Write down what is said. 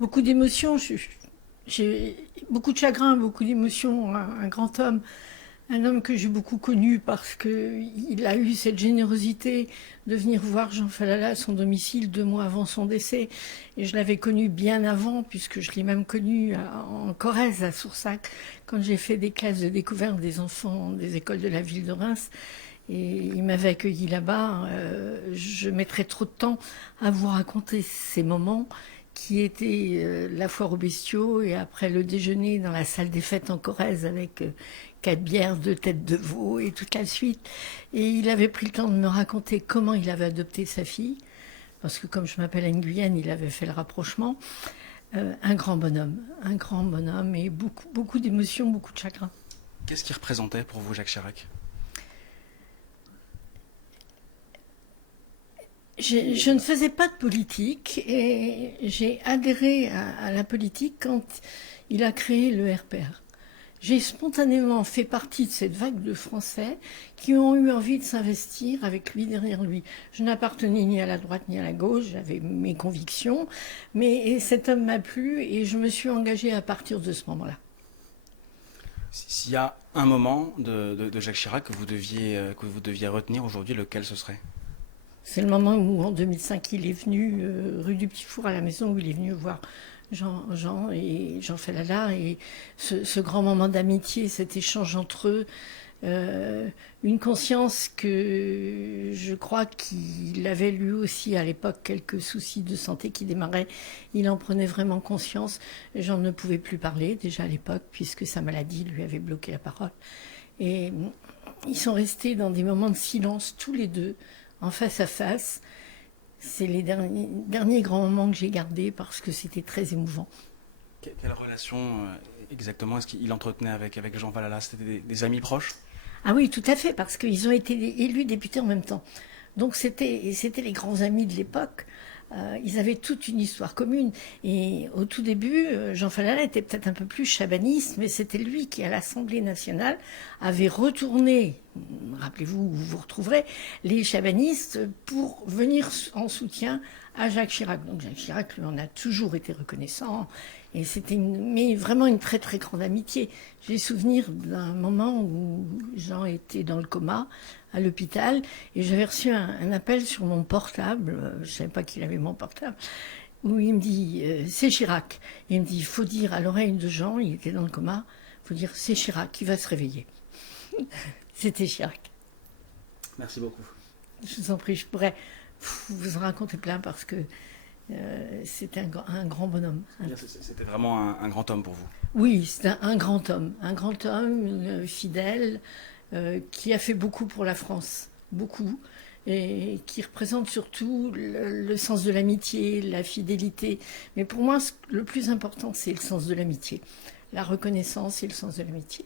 Beaucoup d'émotions, j'ai beaucoup de chagrin, beaucoup d'émotions. Un grand homme, un homme que j'ai beaucoup connu parce qu'il a eu cette générosité de venir voir Jean Falala à son domicile 2 mois avant son décès. Et je l'avais connu bien avant, puisque je l'ai même connu en Corrèze, à Soursac, quand j'ai fait des classes de découverte des enfants des écoles de la ville de Reims. Et il m'avait accueilli là-bas. Je mettrais trop de temps à vous raconter ces moments qui étaient la foire aux bestiaux et après le déjeuner dans la salle des fêtes en Corrèze avec 4 bières, 2 têtes de veau et toute la suite. Et il avait pris le temps de me raconter comment il avait adopté sa fille, parce que comme je m'appelle Anne Guyenne, il avait fait le rapprochement. Un grand bonhomme et beaucoup, beaucoup d'émotions, beaucoup de chagrin. Qu'est-ce qu'il représentait pour vous, Jacques Chirac? Je ne faisais pas de politique et j'ai adhéré à la politique quand il a créé le RPR. J'ai spontanément fait partie de cette vague de Français qui ont eu envie de s'investir avec lui derrière lui. Je n'appartenais ni à la droite ni à la gauche, j'avais mes convictions, mais cet homme m'a plu et je me suis engagée à partir de ce moment-là. S'il y a un moment de Jacques Chirac que vous deviez retenir aujourd'hui, lequel ce serait? C'est le moment où, en 2005, il est venu rue du Petit Four à la maison, où il est venu voir Jean et Jean Falala. Et ce grand moment d'amitié, cet échange entre eux, une conscience que je crois qu'il avait lui aussi à l'époque quelques soucis de santé qui démarraient. Il en prenait vraiment conscience. Jean ne pouvait plus parler déjà à l'époque, puisque sa maladie lui avait bloqué la parole. Et ils sont restés dans des moments de silence tous les deux, en face à face. C'est les derniers grands moments que j'ai gardés parce que c'était très émouvant. Quelle relation exactement est-ce qu'il entretenait avec Jean Falala? C'était des amis proches? Ah oui, tout à fait, parce qu'ils ont été élus députés en même temps. Donc c'était les grands amis de l'époque. Ils avaient toute une histoire commune. Et au tout début, Jean Falala était peut-être un peu plus chabaniste, mais c'était lui qui, à l'Assemblée nationale, avait retourné, rappelez-vous, vous vous retrouverez, les chabanistes pour venir en soutien à Jacques Chirac. Donc Jacques Chirac lui en a toujours été reconnaissant. Et c'était mais vraiment une très très grande amitié. J'ai souvenir d'un moment où Jean était dans le coma à l'hôpital et j'avais reçu un appel sur mon portable, je ne savais pas qu'il avait mon portable, où il me dit c'est Chirac. Et il me dit il faut dire à l'oreille de Jean, il était dans le coma, il faut dire c'est Chirac, il va se réveiller. C'était Chirac. Merci beaucoup. Je vous en prie, je pourrais vous en raconter plein parce que c'était un grand bonhomme. C'était vraiment un grand homme pour vous. Oui, c'est un grand homme fidèle, qui a fait beaucoup pour la France, beaucoup, et qui représente surtout le sens de l'amitié, la fidélité. Mais pour moi, le plus important, c'est le sens de l'amitié, la reconnaissance et le sens de l'amitié.